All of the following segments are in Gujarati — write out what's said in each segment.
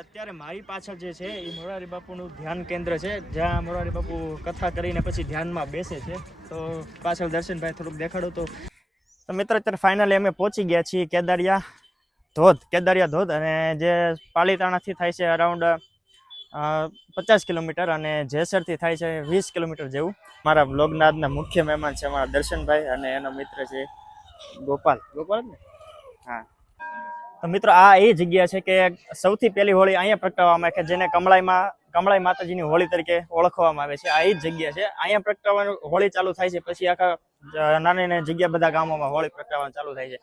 અત્યારે મારી પાછળ જે છે, એ મોરારી બાપુનું ધ્યાન કેન્દ્ર છે, જ્યાં મોરારી બાપુ કથા કરીને પછી ધ્યાનમાં બેસે છે. તો પાછળ દર્શનભાઈ થોડુંક દેખાડો તો. તો મિત્ર, અત્યારે ફાઇનલી અમે પહોંચી ગયા છીએ કેદારિયા ધોધ કેદારિયા ધોધ અને જે પાલીતાણાથી થાય છે અરાઉન્ડ પચાસ કિલોમીટર અને જેસરથી થાય છે વીસ કિલોમીટર જેવું. મારા બ્લોગના આજના મુખ્ય મહેમાન છે અમારા દર્શનભાઈ અને એનો મિત્ર છે ગોપાલ. ગોપાલ ને? હા. તો મિત્રો, આ એ જગ્યા છે કે સૌથી પહેલી હોળી અહીંયા પ્રગટાવવામાં કે જેને કમળાઈમાં, કમળાઈ માતાજીની હોળી તરીકે ઓળખવામાં આવે છે. આ એ જ જગ્યા છે. અહીંયા પ્રગટાવવાનું હોળી ચાલુ થાય છે, પછી આખા નાની નાની જગ્યા બધા ગામોમાં હોળી પ્રગટાવવાનું ચાલુ થાય છે.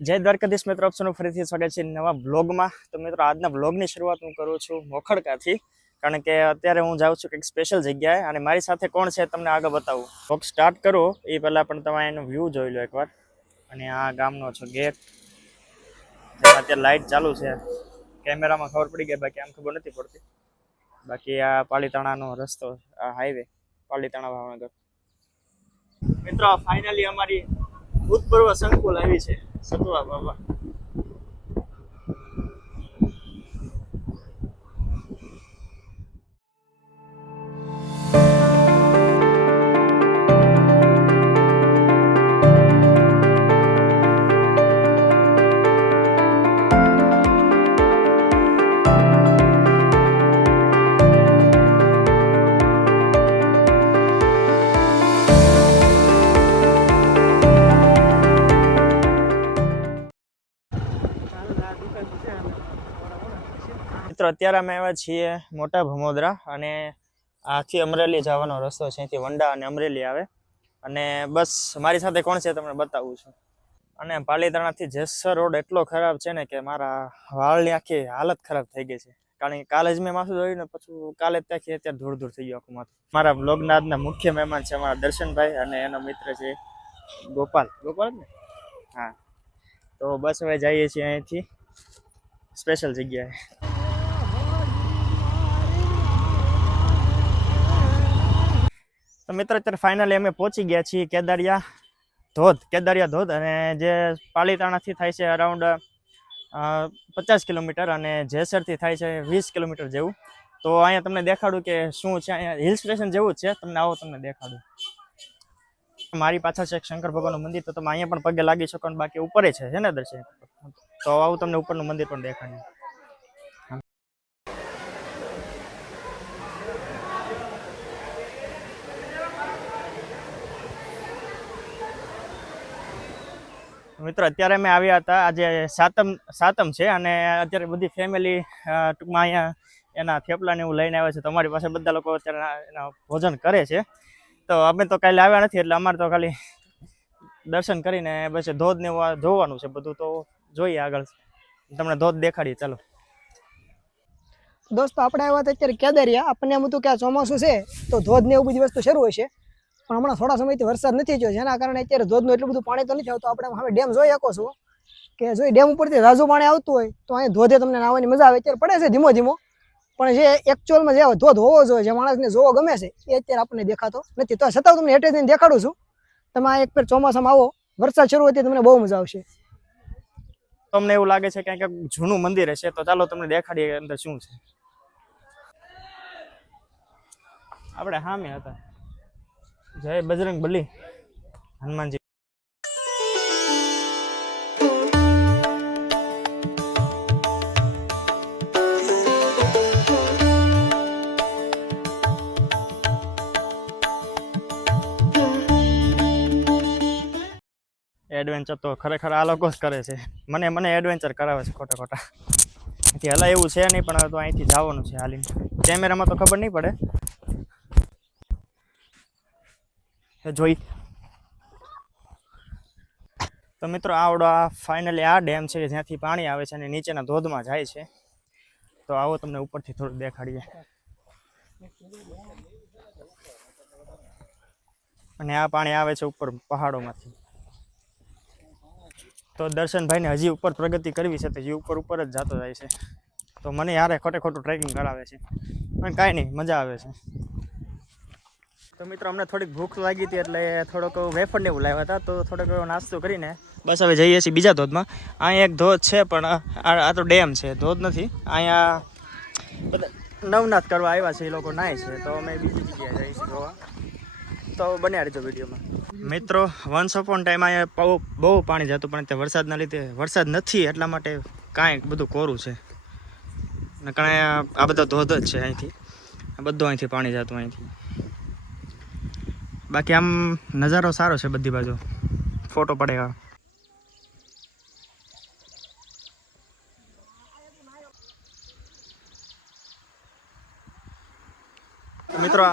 જય દ્વારકાધીશ મિત્રો આપનું ફરીથી સ્વાગત છે નવા બ્લોગમાં તો મિત્રો, આજના બ્લોગની શરૂઆત હું કરું છું મોખડકાથી કારણ કે અત્યારે હું જાઉં છું કંઈક સ્પેશિયલ જગ્યાએ અને મારી સાથે કોણ છે તમને આગળ બતાવું. વોક સ્ટાર્ટ કરું, એ પહેલાં પણ તમે એનો વ્યૂ જોઈ લો એકવાર. અને આ ગામનો છો ગેટ. જેમાં અત્યારે લાઇટ ચાલુ છે. કેમેરામાં ખબર પડી ગઈ, બાકી આમ ખબર નથી પડતી. બાકી આ પાલીતાણાનો રસ્તો આ હાઈવે પાલીતાણા ભાવનગર. મિત્રો ફાઇનલી અમારી ભૂતપૂર્વ સંકુલ આવી છે. સતુવા બાબા. અત્યારે અમે આવ્યા છીએ મોટા ભમોદરા અને આથી અમરેલી જવાનો રસ્તો છે. અહીંથી વંડા અને અમરેલી આવે. અને બસ મારી સાથે કોણ છે તમને બતાવું છું. અને પાલીતાણાથી જેસર રોડ એટલો ખરાબ છે ને કે મારા વાળની આખી હાલત ખરાબ થઈ ગઈ છે. કારણ કે કાલે જ મેં માથું જોયું ને પછી કાલે ત્યાંથી અત્યારે ધૂળ ધૂળ થઈ ગયું આખું માથું. મારા બ્લોગના મુખ્ય મહેમાન છે અમારા દર્શનભાઈ અને એનો મિત્ર છે ગોપાલ. ગોપાલ ને? હા. તો બસ હવે જઈએ છીએ અહીંથી. સ્પેશિયલ જગ્યાએ. તો મિત્રો અત્યારે ફાઇનલી અમે પહોંચી ગયા છીએ કેદારિયા ધોધ કેદારિયા ધોધ અને જે પાલીતાણાથી થાય છે અરાઉન્ડ પચાસ કિલોમીટર અને જેસરથી થાય છે વીસ કિલોમીટર જેવું. તો અહીંયા તમને દેખાડું કે શું છે, અહીંયા હિલ સ્ટેશન જેવું જ છે. તમને આવો, તમને દેખાડું. મારી પાછળ છે એક શંકર ભગવાનનું મંદિર, તો તમે અહીંયા પણ પગે લાગી શકો બાકી ઉપર છે ને દર્શન. તો આવું તમને ઉપરનું મંદિર પણ દેખાડ્યું. મિત્રો, અત્યારે અમે આવ્યા હતા, આજે સાતમ સાતમ છે અને અત્યારે બધી ફેમિલી ટૂંકમાં અહીંયા એના થેપલાને એવું લઈને આવ્યા છે. તમારી પાસે બધા લોકો અત્યારે એના ભોજન કરે છે. તો અમે તો કાલે આવ્યા નથી, એટલે અમારે તો ખાલી દર્શન કરીને બસ ધોધ ને એવું જોવાનું છે બધું તો જોઈએ આગળ. તમને ધોધ દેખાડીએ, ચાલો. દોસ્તો, આપણે આવ્યા હતા અત્યારે કેદારિયા. આપણને એમ હતું કે આ ચોમાસું છે, તો ધોધ ને એવું બધી વસ્તુ શરૂ હોય છે. પણ હમણાં થોડા સમયથી વરસાદ નથી થયો જેના કારણે અત્યારે ધોધનું એટલું બધું પાણી તો નથી આવતું. આપણે હવે ડેમ જોઈ શકો છો કે જોઈ ડેમ ઉપરથી રાજુ પાણી આવતું હોય, તો અહીં ધોધે તમને નાહવાની મજા આવે. અત્યારે પડે છે ધીમો ધીમો. પણ જે એકચ્યુઅલમાં જે ધોધ હોવો જોઈએ, જે માણસને જોવો ગમે છે, એ અત્યારે આપણને દેખાતો નથી. તો છતાં તમને હેઠે જઈને દેખાડું છું. તમે આ એક ફેર ચોમાસામાં આવો. વરસાદ શરૂ હોય તમને બહુ મજા આવશે. તમને એવું લાગે છે કે જૂનું મંદિર હશે, તો ચાલો તમને દેખાડીએ અંદર શું છે. આપણે સામે હતા. જય બજરંગ બલી. હનુમાનજી. એડવેન્ચર તો ખરેખર આ લોકો જ કરે છે. મને મને એડવેન્ચર કરાવે છે ખોટા ખોટા. અહીંથી હલા એવું છે નહીં, પણ હવે તો અહીંથી જવાનું છે હાલીને. કેમેરામાં તો ખબર નહીં પડે એ જોઈ. તો મિત્રો, આવડો આ ફાઇનલી આ ડેમ છે જ્યાંથી પાણી આવે છે અને નીચેના ધોધમાં જાય છે. તો આવો તમને ઉપરથી થોડું દેખાડીએ. અને આ પાણી આવે છે ઉપર પહાડોમાંથી. તો દર્શનભાઈને હજી ઉપર પ્રગતિ કરવી છે તો હજી ઉપર ઉપર જ જતો જાય છે. તો મને યારે ખોટે ખોટું ટ્રેકિંગ કરાવે છે. પણ કાંઈ નહીં, મજા આવે છે. તો મિત્રો, અમને થોડીક ભૂખ લાગી હતી એટલે થોડોક વેફર ને એવું લાવ્યા હતા, તો થોડોક નાસ્તો કરીને બસ હવે જઈએ છીએ બીજા ધોધમાં. અહીંયા એક ધોધ છે, પણ આ તો ડેમ છે, ધોધ નથી. અહીંયા બધા નવનાથ કરવા આવ્યા છે, એ લોકો નાય છે, તો અમે બીજી જગ્યાએ જઈશું જોવા. તો બને રહેજો વિડીયોમાં. મિત્રો વન્સ અપોન ટાઈમ અહીંયા બહુ પાણી જતું, પણ તે વરસાદના લીધે વરસાદ નથી, એટલા માટે કાંઈ બધું કોરું છે. ને કાંઈ આ બધા ધોધ જ છે અહીંથી. આ બધું અહીંથી પાણી જતું અહીંથી. બાકી આમ નજારો સારો છે બધી બાજુ. ફોટો પડે એવા મિત્રો,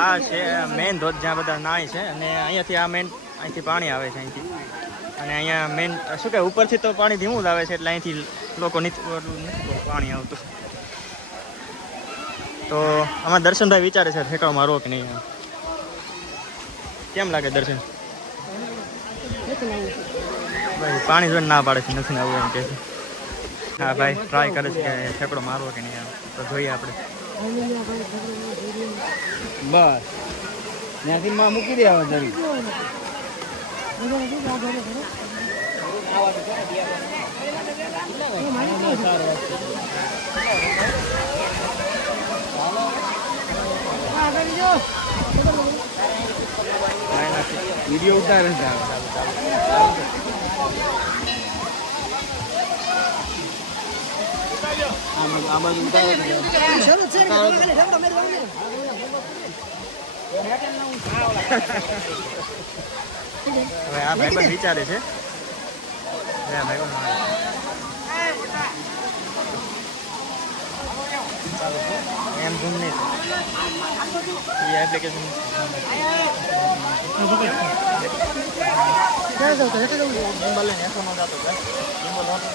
આ છે મેઇન ધોધ જ્યાં બધા નાય છે અને અહીંયાથી આ મેઇન અહીંથી પાણી આવે છે અહીંથી. અને અહીંયા મેઇન શું કે ઉપરથી તો પાણી ધીમું આવે છે એટલે અહીંથી લોકો નથી પાણી આવતું. તો આમાં દર્શનભાઈ વિચારે છે ઠેકાણો મારો કે નહીં કેમ લાગે દર્શન? ભાઈ, પાણી જોઈને ના પાડે છે, નથી આવવું એમ કે હા, ભાઈ ટ્રાય કરે છે કે ઠેકડો મારવો કે નહીં આવે તો જોઈએ આપણે. બસ. ત્યાંથી માં મૂકી દેવા દરી કાંઈ નથી વીડિયો ઉતારે છે. હવે આ ભાઈ પણ વિચારે છે આ ભાઈ પણ એમ ઝૂમ નહીં એ એપ્લિકેશન ગિમ્બલ ને એસો નો જાતો છે ગિમ્બલ હોતો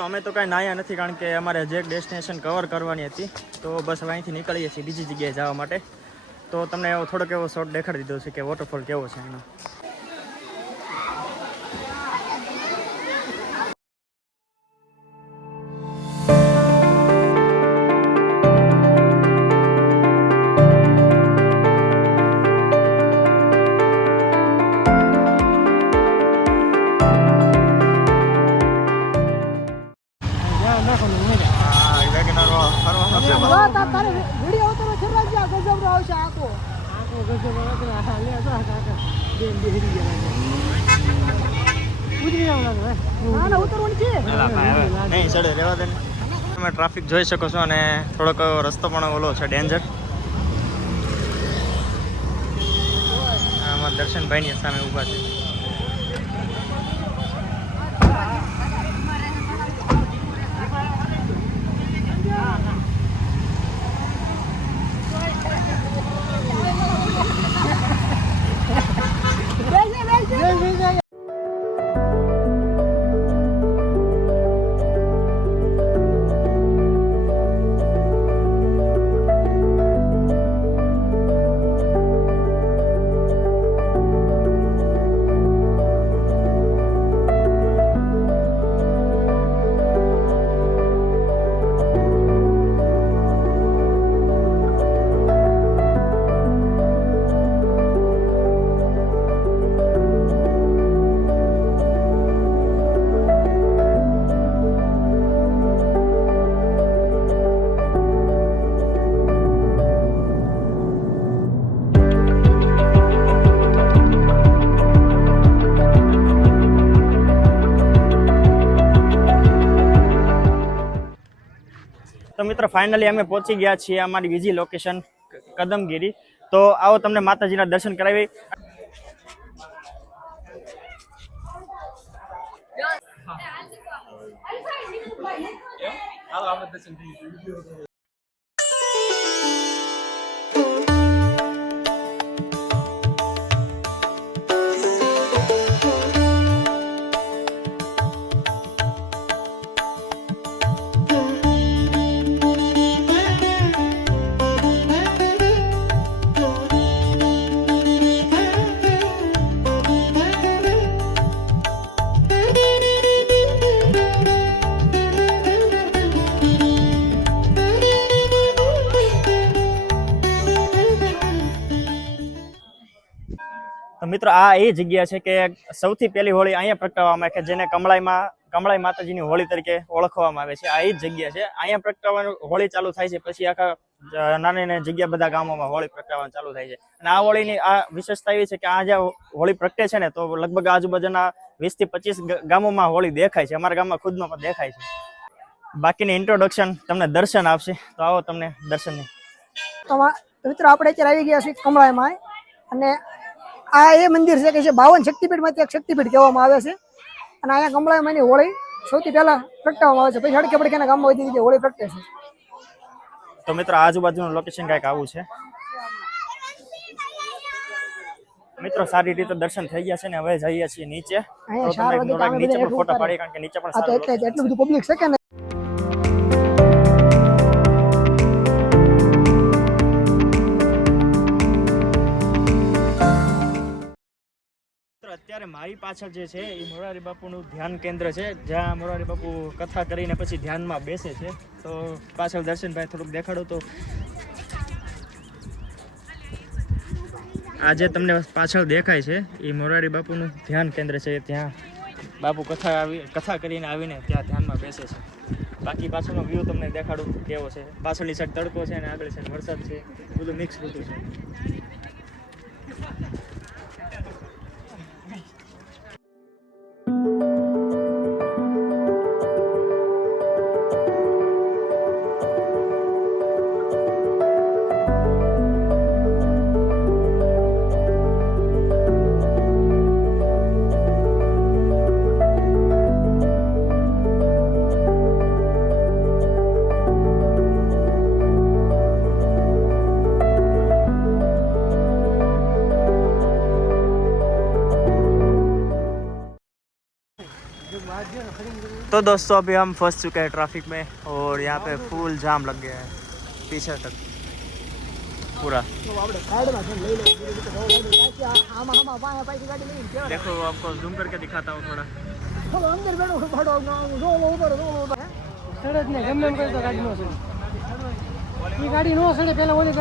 મિત્રો, અમે તો કાંઈ નાયા નથી કારણ કે અમારે જે ડેસ્ટિનેશન કવર કરવાની હતી, તો બસ હવે અહીંથી નીકળીએ છીએ બીજી જગ્યાએ જવા માટે. તો તમને એવો થોડોક એવો શોટ દેખાડી દીધો છે કે વોટરફોલ કેવો છે એનો. નહીં ચડે રહેવા દે તમે ટ્રાફિક જોઈ શકો છો અને થોડોક રસ્તો પણ ઓલો છે ડેન્જર. આમાં દર્શનભાઈની સામે ઊભા છે. તો મિત્રો ફાઇનલી અમે પહોંચી ગયા છીએ અમારી બીજી લોકેશન કદમગીરી. તો આવો તમને માતાજીના દર્શન કરાવી. મિત્રો, આ એ જગ્યા છે કે સૌથી પહેલી હોળી અહીંયા પ્રગટાવવામાં આવે કે જેને કમળાઈમાં, કમળાઈ માતાજીની હોળી તરીકે ઓળખવામાં આવે છે. આ એ જ જગ્યા છે. અહીંયા પ્રગટાવવાનું હોળી ચાલુ થાય છે, પછી આખા નાની નાની જગ્યા બધા ગામોમાં હોળી પ્રગટાવવાનું ચાલુ થાય છે. અને આ હોળીની આ વિશેષતા એવી છે કે આ જે હોળી પ્રગટે છે ને, તો લગભગ આજુબાજુના વીસથી પચીસ ગામોમાં હોળી દેખાય છે. અમારા ગામમાં ખુદમાં પણ દેખાય છે. બાકીની ઇન્ટ્રોડક્શન તમને દર્શન આપશે. તો આવો તમને દર્શનની તો મિત્રો, આપણે અત્યારે આવી ગયા છીએ કમળાઈમાં અને આ એ મંદિર છે કે જે બાવન શક્તિપીઠમાંથી એક શક્તિપીઠ કહેવામાં આવે છે. અને અહીંયા કમળામાંની હોળી સૌથી પહેલા પ્રગટાવવામાં આવે છે. પછી હડકે પડકેના ગામમાં રીતે હોળી પ્રગટે છે. તો મિત્રો આજુબાજુનું લોકેશન કંઈક આવું છે? મિત્રો સારી રીતે દર્શન થઈ ગયા છે ને હવે જઈએ છીએ નીચે. તો નીચે પણ ફોટા પાડીએ કારણ કે નીચે પણ એટલું બધું પબ્લિક છે કે અત્યારે મારી પાછળ જે છે એ મોરારી બાપુનું ધ્યાન કેન્દ્ર છે, જ્યાં મોરારી બાપુ કથા કરીને પછી ધ્યાનમાં બેસે છે. તો પાછળ દર્શનભાઈ થોડુંક દેખાડો તો. આજે તમને પાછળ દેખાય છે, એ મોરારી બાપુનું ધ્યાન કેન્દ્ર છે, ત્યાં બાપુ કથા આવી, કથા કરીને આવીને ત્યાં ધ્યાનમાં બેસે છે. બાકી પાછળનો વ્યૂ તમને દેખાડું કેવો છે. પાછળની સાઈડ તડકો છે અને આગળ સાઈડ વરસાદ છે. બધું મિક્સ ઋતુ છે. तो दोस्तों, अभी हम फंस चुके हैं ट्रैफ़िक में और यहाँ पे फुल जाम लग गया है, पीछे तक। पूरा। देखो, आपको जूम करके दिखाता हूँ थोड़ा। गाड़ी गाड़ी गाड़ी पहले वाली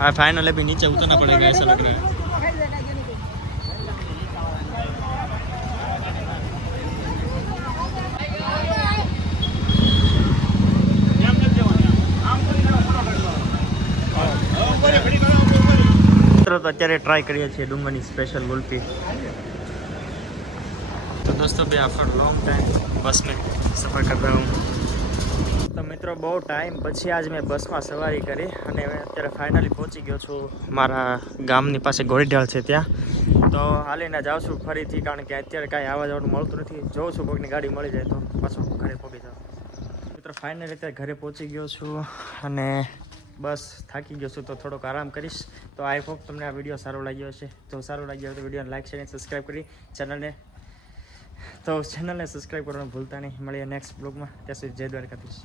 हाँ फाइनल अभी नीचे उतरना पड़ेगा, ऐसा लग रहा है। તો અત્યારે ટ્રાય કરીએ છીએ ડુંગરની સ્પેશિયલ ગુલ્ફી તો દોસ્તો બે આફર લોંગ ટાઈમ બસ સફર કરતા હું તો મિત્રો બહુ ટાઈમ પછી આજ મેં બસમાં સવારી કરી અને અત્યારે ફાઇનલી પહોંચી ગયો છું મારા ગામની પાસે ઘોડીઢાળ છે ત્યાં. તો હાલીને જાઉં છું ફરીથી કારણ કે અત્યારે કાંઈ આવવા જવાનું મળતું નથી. જોઉં છું કોઈકની ગાડી મળી જાય તો પાછો ઘરે પહોંચી જાઉં. મિત્રો ફાઇનલી અત્યારે ઘરે પહોંચી ગયો છું અને બસ થાકી ગયો છું તો થોડોક આરામ કરીશ. તો આઈ હોપ તમને આ વીડિયો સારો લાગ્યો હશે. જો સારો લાગ્યો હોય તો વિડીયોને લાઈક શેર અને સબસ્ક્રાઈબ કરી ચેનલને. તો ચેનલને સબસ્ક્રાઈબ કરવાનું ભૂલતા નહીં. મળીએ નેક્સ્ટ બ્લોગમાં ત્યાં સુધી જય દ્વારકાધીશ.